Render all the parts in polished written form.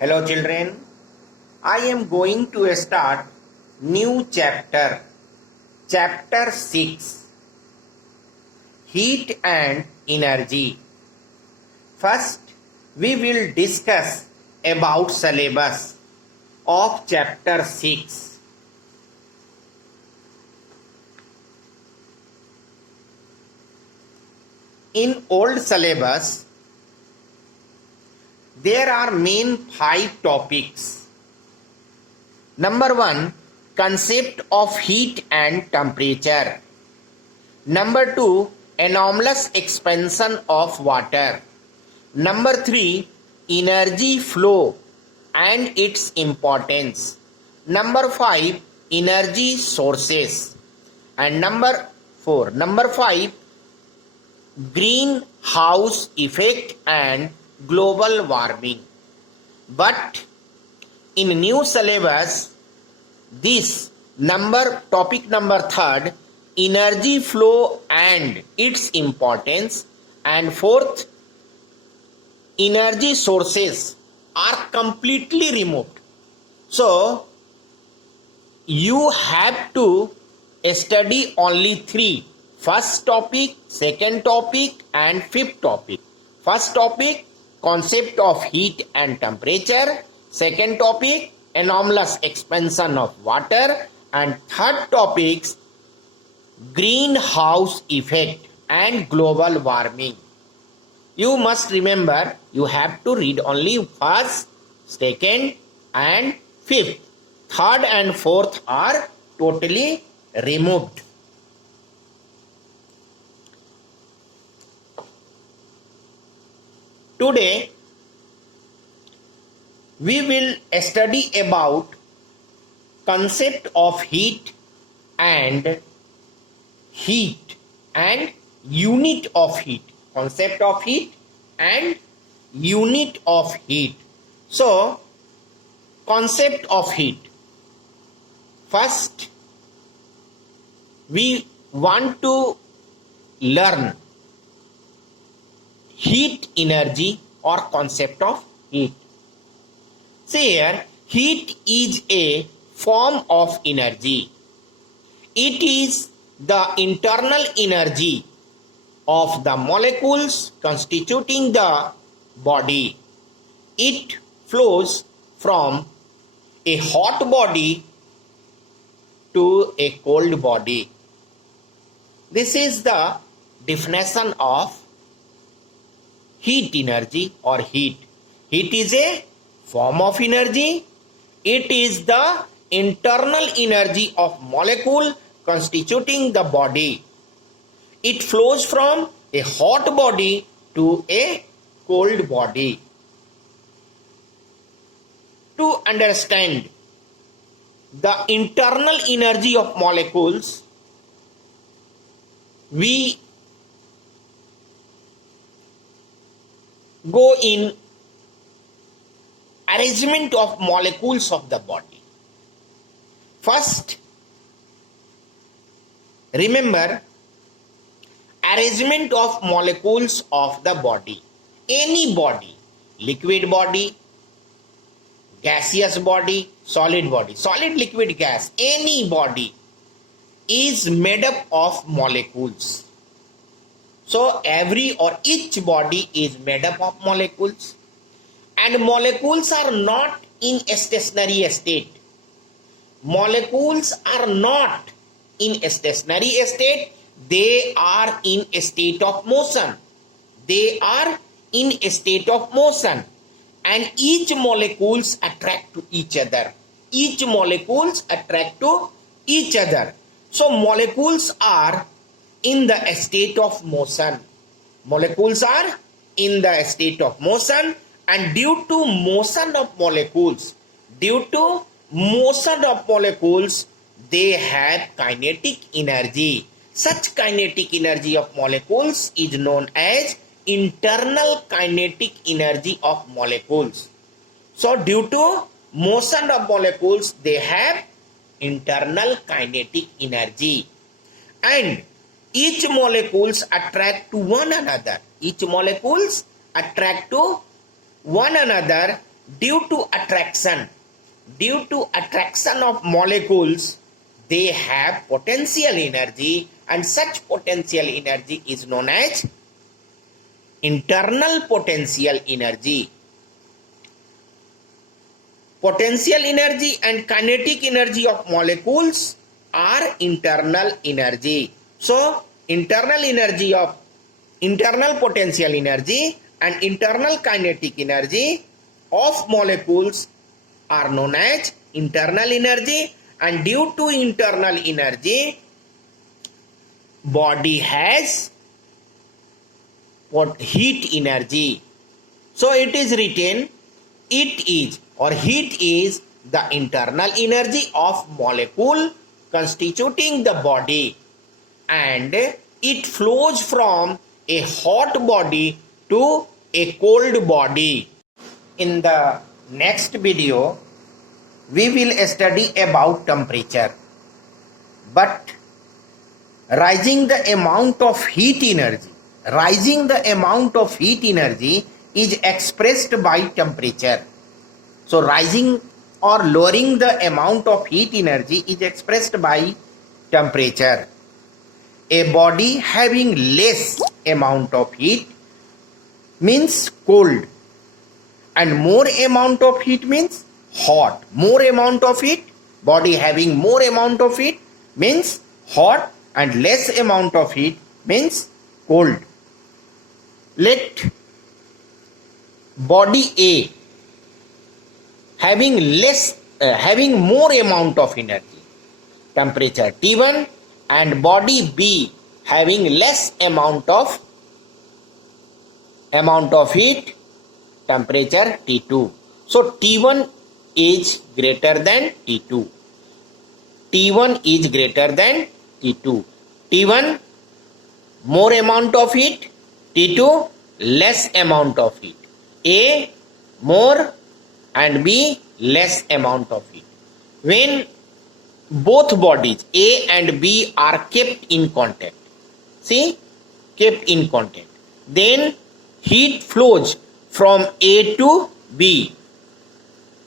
Hello children, I am going to start new chapter, chapter 6, Heat and Energy. First, we will discuss about syllabus of chapter 6. In old syllabus, there are main 5 topics. Number 1, concept of heat and temperature. Number 2, anomalous expansion of water. Number 3, energy flow and its importance. Number 5, energy sources. And number 5, greenhouse effect and global warming. But in new syllabus, this topic number 3, energy flow and its importance, and 4th, energy sources are completely removed. So you have to study only 3: first topic, second topic, and 5th topic. First topic, concept of heat and temperature. Second topic, anomalous expansion of water. And third topic, greenhouse effect and global warming. You must remember, you have to read only first, second, and 5th. Third and 4th are totally removed. Today, we will study about concept of heat and unit of heat. Concept of heat and unit of heat. So, concept of heat. First, we want to learn heat energy or concept of heat. See here, heat is a form of energy. It is the internal energy of the molecules constituting the body. It flows from a hot body to a cold body. This is the definition of heat energy or heat. Heat is a form of energy. It is the internal energy of molecule constituting the body. It flows from a hot body to a cold body. To understand the internal energy of molecules, we go in arrangement of molecules of the body. First, remember arrangement of molecules of the body. Any body, liquid body, gaseous body, solid body, solid, liquid, gas, any body is made up of molecules. So every or each body is made up of molecules, and molecules are not in a stationary state. Molecules are not in a stationary state. They are in a state of motion. They are in a state of motion, and each molecules attract to each other. Each molecules attract to each other. So molecules are in the state of motion. Molecules are in the state of motion, and due to motion of molecules, they have kinetic energy. Such kinetic energy of molecules is known as internal kinetic energy of molecules. So due to motion of molecules, they have internal kinetic energy, and each molecules attract to one another. Each molecules attract to one another due to attraction of molecules, they have potential energy, and such potential energy is known as internal potential energy. Potential energy and kinetic energy of molecules are internal energy. So internal potential energy and internal kinetic energy of molecules are known as internal energy, and due to internal energy, body has heat energy. So it is written, heat is the internal energy of molecule constituting the body, and it flows from a hot body to a cold body. In the next video, we will study about temperature, but rising the amount of heat energy is expressed by temperature. So rising or lowering the amount of heat energy is expressed by temperature. A body having less amount of heat means cold, and more amount of heat means hot. More amount of heat, body having more amount of heat means hot, and less amount of heat means cold. Let body A having more amount of energy, temperature T1, and body B having less amount of heat, temperature T2. So T1 is greater than T2. T1 is greater than T2. T1 more amount of heat, T2 less amount of heat. A more and B less amount of heat. When both bodies A and B are kept in contact, then heat flows from A to B,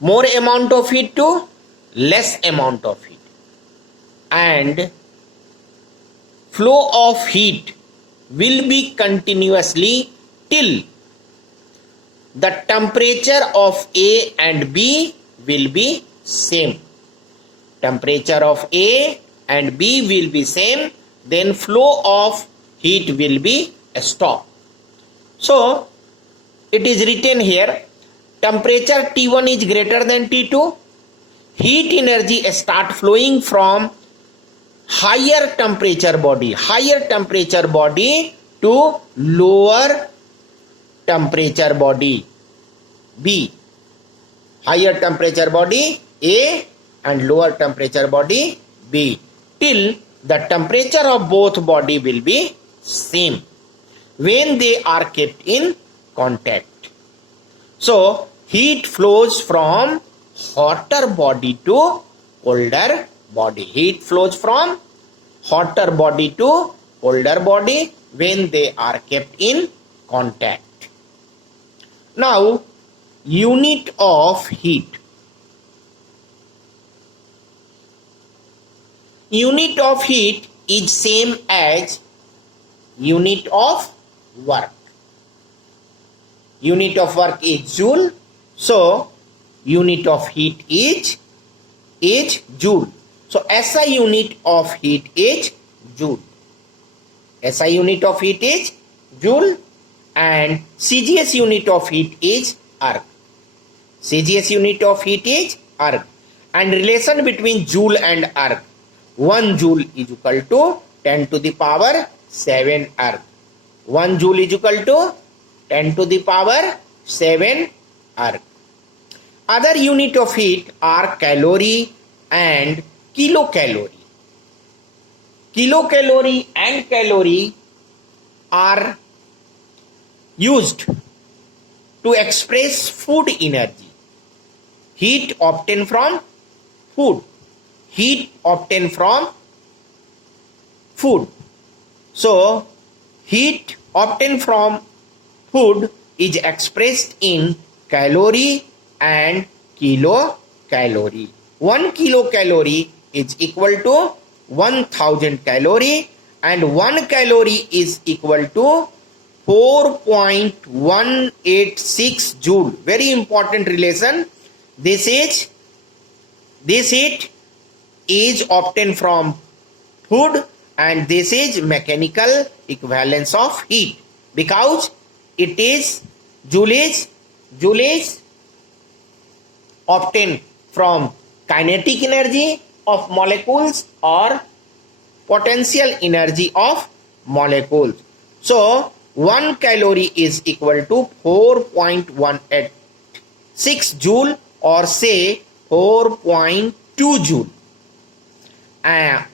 more amount of heat to less amount of heat, and flow of heat will be continuously till the temperature of A and B will be same. Temperature of A and B will be same, then flow of heat will be stopped. So it is written here, temperature T1 is greater than T2, heat energy start flowing from higher temperature body to lower temperature body B. Higher temperature body A and lower temperature body B, till the temperature of both body will be same when they are kept in contact. So heat flows from hotter body to colder body. Heat flows from hotter body to colder body when they are kept in contact. Now, unit of heat. Unit of heat is same as unit of work. Unit of work is joule. So unit of heat is joule. So SI unit of heat is joule. SI unit of heat is joule, and CGS unit of heat is erg. CGS unit of heat is erg. And relation between joule and erg. 1 joule is equal to 10 to the power 7 erg. 1 joule is equal to 10 to the power 7 erg. Other unit of heat are calorie and kilocalorie. Kilocalorie and calorie are used to express food energy. Heat obtained from food. Heat obtained from food. So heat obtained from food is expressed in calorie and kilocalorie. 1 kilocalorie is equal to 1000 calorie, and 1 calorie is equal to 4.186 joule. Very important relation. This heat is obtained from food, and this is mechanical equivalence of heat, because it is joule is obtained from kinetic energy of molecules or potential energy of molecules. So 1 calorie is equal to 4.186 joule, or say 4.2 joule, and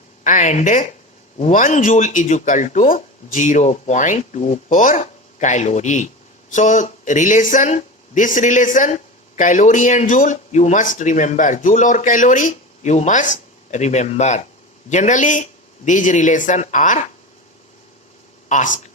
1 joule is equal to 0.24 calorie. So this relation calorie and joule, you must remember. Joule or calorie, you must remember. Generally these relations are asked.